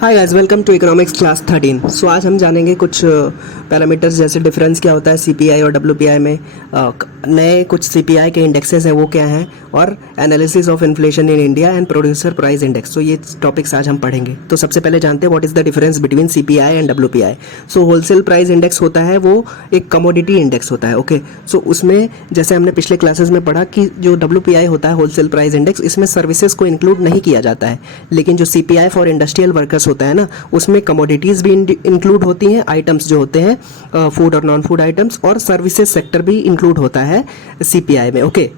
Hi guys, welcome to economics class 13। So आज हम जानेंगे कुछ पैरामीटर्स जैसे डिफरेंस क्या होता है सीपीआई और डब्ल्यूपीआई में, नए कुछ सीपीआई के इंडेक्सेस हैं वो क्या हैं, और analysis of inflation in India and producer price index. तो ये टॉपिक्स आज हम पढ़ेंगे। तो सबसे पहले जानते हैं what is the difference between CPI and WPI. So wholesale price index होता है वो एक कमोडिटी इंडेक्स होता है। ओके, सो उसमें जैसे हमने पिछले क्लासेस में पढ़ा कि जो डब्ल्यूपीआई होता है होलसेल प्राइस इंडेक्स, इसमें सर्विसेज को इंक्लूड नहीं किया जाता है, लेकिन जो सीपीआई फॉर इंडस्ट्रियल वर्कर्स होता है ना, उसमें कमोडिटीज़ भी इंक्लूड होती हैं, आइटम्स जो होते हैं फूड और नॉन फूड आइटम्स, और सर्विसेज सेक्टर भी इंक्लूड होता है सीपीआई में। ओके,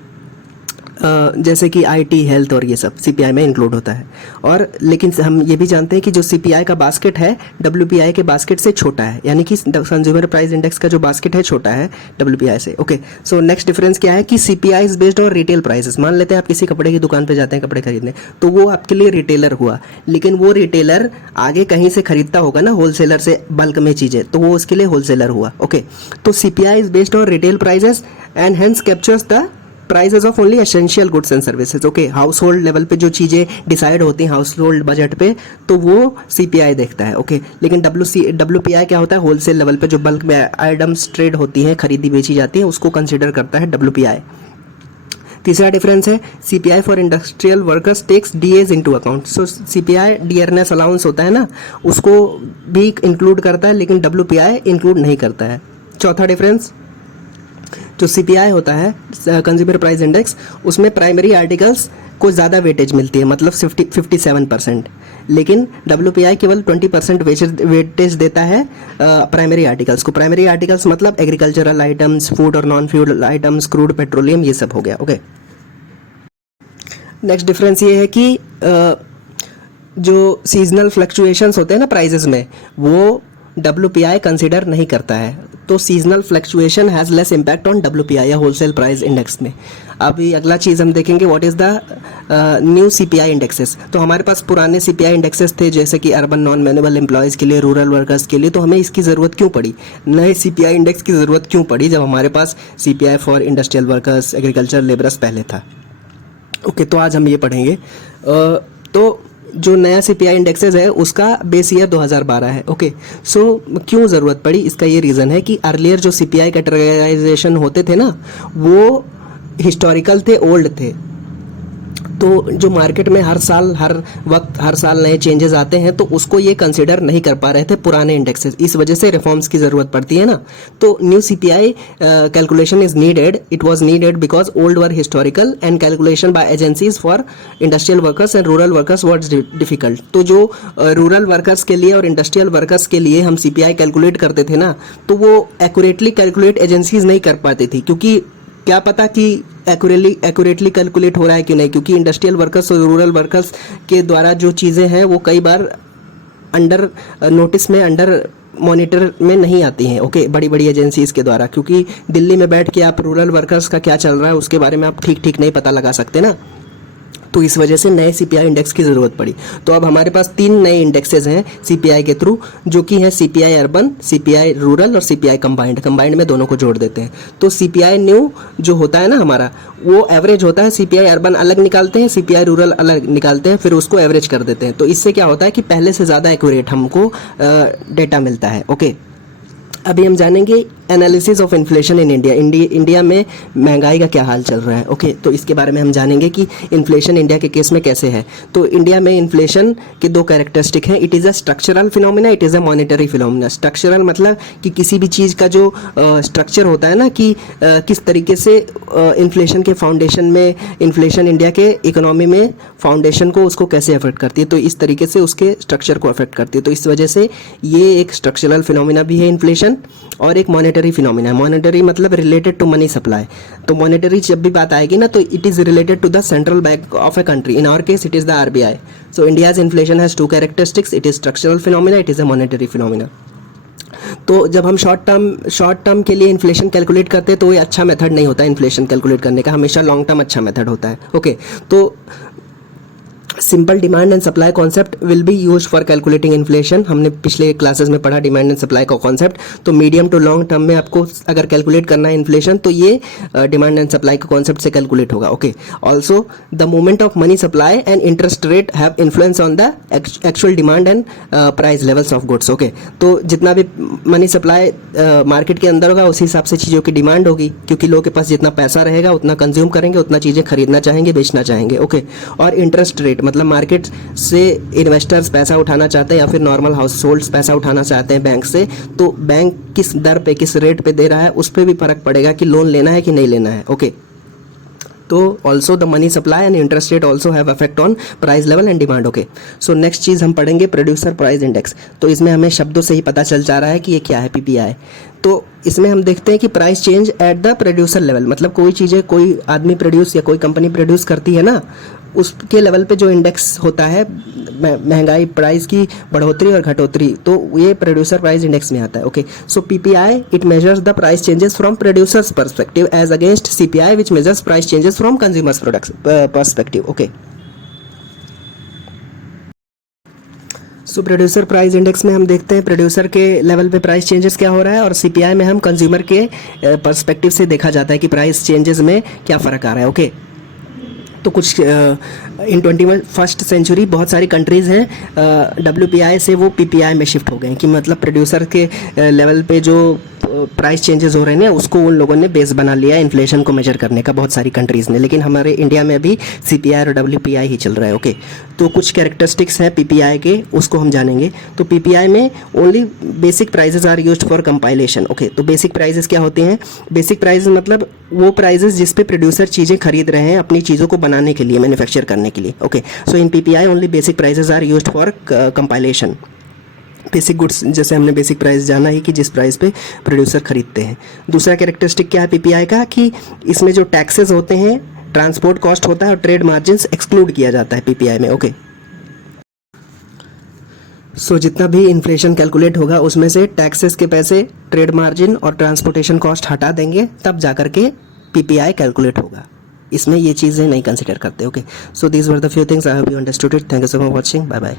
जैसे कि आईटी, हेल्थ और ये सब सीपीआई में इंक्लूड होता है। और लेकिन हम ये भी जानते हैं कि जो सीपीआई का बास्केट है डब्ल्यूपीआई के बास्केट से छोटा है, यानी कि कंज्यूमर प्राइस इंडेक्स का जो बास्केट है छोटा है डब्ल्यूपीआई से। ओके, सो नेक्स्ट डिफरेंस क्या है कि CPI is based on retail prices. मान लेते हैं आप किसी कपड़े की दुकान पे जाते हैं कपड़े खरीदने, तो वो आपके लिए रिटेलर हुआ, लेकिन वो रिटेलर आगे कहीं से खरीदता होगा ना होलसेलर से बल्क में चीज़ें, तो वो उसके लिए होलसेलर हुआ। ओके, तो CPI is based on retail prices and hence captures the prices of only essential goods and services. Okay, house hold level पे जो चीज़ें डिसाइड होती हैं हाउस होल्ड बजट पे, तो वो सीपीआई देखता है। ओके, लेकिन डब्ल्यूपीआई क्या होता है, होलसेल लेवल पे जो बल्क में आइटम्स ट्रेड होती हैं, खरीदी बेची जाती है, उसको कंसिडर करता है डब्ल्यूपीआई। तीसरा डिफरेंस है CPI for industrial workers takes DAs into account. So CPI dearness allowance होता है ना, उसको भी इंक्लूड करता है, लेकिन डब्ल्यूपीआई इंक्लूड नहीं करता है। चौथा डिफरेंस, जो सीपीआई होता है कंज्यूमर प्राइस इंडेक्स, उसमें प्राइमरी आर्टिकल्स को ज़्यादा वेटेज मिलती है, मतलब 57%, लेकिन डब्ल्यूपीआई केवल 20% वेटेज देता है प्राइमरी आर्टिकल्स को। प्राइमरी आर्टिकल्स मतलब एग्रीकल्चरल आइटम्स, फूड और non food items, crude petroleum, ये सब हो गया। ओके, नेक्स्ट डिफरेंस ये है कि जो सीजनल फ्लक्चुएशंस होते हैं ना प्राइजेस में, वो डब्ल्यूपीआई कंसिडर नहीं करता है। तो seasonal fluctuation has less impact on WPI या होलसेल प्राइस इंडेक्स में। अभी अगला चीज़ हम देखेंगे what is the new CPI indexes. तो हमारे पास पुराने सीपीआई इंडेक्सेस थे, जैसे कि अर्बन नॉन मैनुअल एम्प्लॉयज़ के लिए, रूरल वर्कर्स के लिए। तो हमें इसकी ज़रूरत क्यों पड़ी, नए सीपीआई इंडेक्स की ज़रूरत क्यों पड़ी, जब हमारे पास CPI for industrial workers, agriculture labourers पहले था। ओके, तो आज हम ये पढ़ेंगे। तो जो नया सीपीआई इंडेक्सेस है उसका बेस ईयर 2012 है। ओके, सो क्यों ज़रूरत पड़ी, इसका ये रीज़न है कि अर्लियर जो सीपीआई कैटेगराइजेशन होते थे ना, वो हिस्टोरिकल थे, ओल्ड थे। तो जो मार्केट में हर साल हर साल नए चेंजेस आते हैं, तो उसको ये कंसिडर नहीं कर पा रहे थे पुराने इंडेक्सेस। इस वजह से रिफॉर्म्स की ज़रूरत पड़ती है ना। तो new CPI calculation is needed, it was needed because old were historical and calculation bye agencies for industrial workers and rural workers was difficult. तो जो रूरल वर्कर्स के लिए और इंडस्ट्रियल वर्कर्स के लिए हम सीपीआई कैलकुलेट करते थे ना, तो वो एक्यूरेटली कैलकुलेट एजेंसीज नहीं कर पाती थी, क्योंकि क्या पता कि एक्यूरेटली कैलकुलेट हो रहा है कि नहीं, क्योंकि इंडस्ट्रियल वर्कर्स और रूरल वर्कर्स के द्वारा जो चीज़ें हैं वो कई बार अंडर नोटिस में, अंडर मॉनिटर में नहीं आती हैं। ओके, बड़ी बड़ी एजेंसीज़ के द्वारा, क्योंकि दिल्ली में बैठ के आप रूरल वर्कर्स का क्या चल रहा है उसके बारे में आप ठीक नहीं पता लगा सकते ना। तो इस वजह से नए सीपीआई इंडेक्स की ज़रूरत पड़ी। तो अब हमारे पास 3 नए इंडेक्सेस हैं सीपीआई के थ्रू, जो कि हैं सीपीआई अर्बन, सीपीआई रूरल और सीपीआई कंबाइंड में दोनों को जोड़ देते हैं। तो सीपीआई न्यू जो होता है ना हमारा, वो एवरेज होता है। सीपीआई अर्बन अलग निकालते हैं, सीपीआई रूरल अलग निकालते हैं, फिर उसको एवरेज कर देते हैं। तो इससे क्या होता है कि पहले से ज़्यादा एक्यूरेट हमको डेटा मिलता है। ओके, अभी हम जानेंगे analysis of inflation in India में महंगाई का क्या हाल चल रहा है। ओके, तो इसके बारे में हम जानेंगे कि इन्फ्लेशन इंडिया के केस में कैसे है। तो इंडिया में इन्फ्लेशन के 2 कैरेक्टरिस्टिक हैं, it is a structural phenomena, it is a monetary phenomena. Structural मतलब कि किसी भी चीज़ का जो स्ट्रक्चर होता है ना, कि किस तरीके से इन्फ्लेशन के फाउंडेशन में, इन्फ्लेशन इंडिया के इकोनॉमी में फाउंडेशन को, उसको कैसे अफेक्ट करती है, तो इस तरीके से उसके स्ट्रक्चर को अफेक्ट करती है। तो इस वजह से ये एक स्ट्रक्चरल फिनोमिना भी है इन्फ्लेशन, और एक मॉनेटरी फिनोमिना है। मॉनेटरी मतलब रिलेटेड टू मनी सप्लाई। तो मॉनेटरी जब भी बात आएगी ना, तो it is related to the central bank of a country, in our case it is the RBI. So India's inflation has 2 characteristics, it is structural phenomena, it is a monetary phenomena. तो जब हम short term के लिए inflation calculate करते हैं, तो ये अच्छा मेथड नहीं होता है इन्फ्लेशन कैलकुलेट करने का, हमेशा लॉन्ग टर्म अच्छा मेथड होता है। ओके, तो simple demand and supply concept will be use for calculating inflation. हमने पिछले क्लासेस में पढ़ा डिमांड एंड सप्लाई का कॉन्सेप्ट। तो मीडियम टू लॉन्ग टर्म में आपको अगर कैलकुलेट करना है इन्फ्लेशन तो ये डिमांड एंड सप्लाई के कॉन्सेप्ट से कैलकुलेट होगा। Okay, also the movement of money supply and interest rate have influence on the actual demand and price levels of goods. Okay, तो जितना भी मनी सप्लाई मार्केट के अंदर होगा उसी हिसाब से चीज़ों की डिमांड होगी, क्योंकि लोगों के पास जितना पैसा रहेगा उतना कंज्यूम करेंगे, उतना चीज़ें खरीदना चाहेंगे, बेचना चाहेंगे। ओके, और इंटरेस्ट रेट मतलब मार्केट से इन्वेस्टर्स पैसा उठाना चाहते हैं या फिर नॉर्मल हाउस होल्ड्स पैसा उठाना चाहते हैं बैंक से, तो बैंक किस दर पे किस रेट पे दे रहा है उस पर भी फर्क पड़ेगा कि लोन लेना है कि नहीं लेना है। ओके, तो also the money supply and interest rate also have effect on price level and demand. Okay, so next चीज़ हम पढ़ेंगे प्रोड्यूसर प्राइस इंडेक्स। तो इसमें हमें शब्दों से ही पता चल जा रहा है कि ये क्या है, पीपीआई। तो इसमें हम देखते हैं कि price change at the producer level, मतलब कोई चीज़ें कोई आदमी प्रोड्यूस या कोई कंपनी प्रोड्यूस करती है ना, उसके लेवल पे जो इंडेक्स होता है महंगाई प्राइस की बढ़ोतरी और घटोतरी, तो ये प्रोड्यूसर प्राइस इंडेक्स में आता है। Okay, so PPI it measures the price changes from producers perspective as against CPI which measures price changes from consumers products perspective. Okay, so producer price index में हम देखते हैं प्रोड्यूसर के level पे price changes क्या हो रहा है, और सीपीआई में हम कंज्यूमर के पर्सपेक्टिव से देखा जाता है कि प्राइस चेंजेस में क्या फ़र्क आ रहा है। ओके, तो कुछ इन 21st सेंचुरी बहुत सारी कंट्रीज़ हैं WPI से वो PPI में शिफ्ट हो गए हैं, कि मतलब प्रोड्यूसर के लेवल पे जो प्राइस चेंजेस हो रहे हैं उसको उन लोगों ने बेस बना लिया है इन्फ्लेशन को मेजर करने का, बहुत सारी कंट्रीज़ ने। लेकिन हमारे इंडिया में अभी CPI और WPI ही चल रहा है। ओके, तो कुछ कैरेक्टरिस्टिक्स हैं PPI के, उसको हम जानेंगे। तो PPI में only basic prices are used for compilation. Okay, तो बेसिक प्राइजेज क्या होते हैं? बेसिक प्राइजेज मतलब वो प्राइजेज जिस पे प्रोड्यूसर चीज़ें खरीद रहे हैं अपनी चीज़ों को बनाने के लिए, मैन्युफैक्चर करने के लिए। Okay, so in PPI only basic prices are used for compilation. Basic goods जैसे हमने बेसिक प्राइस जाना ही कि जिस प्राइस पे प्रोड्यूसर खरीदते हैं। दूसरा कैरेक्टरिस्टिक क्या है पीपीआई का, कि इसमें जो टैक्सेस होते हैं, ट्रांसपोर्ट कॉस्ट होता है और ट्रेड मार्जिन्स एक्सक्लूड किया जाता है पीपीआई में। ओके, सो जितना भी इन्फ्लेशन कैलकुलेट होगा उसमें से टैक्सेस के पैसे, ट्रेड मार्जिन और ट्रांसपोर्टेशन कॉस्ट हटा देंगे, तब जाकर के पीपीआई कैलकुलेट होगा। इसमें ये चीज़ें नहीं कंसिडर करते। Okay, so these were the few things I hope you understood it. Thank you so much for watching. Bye bye.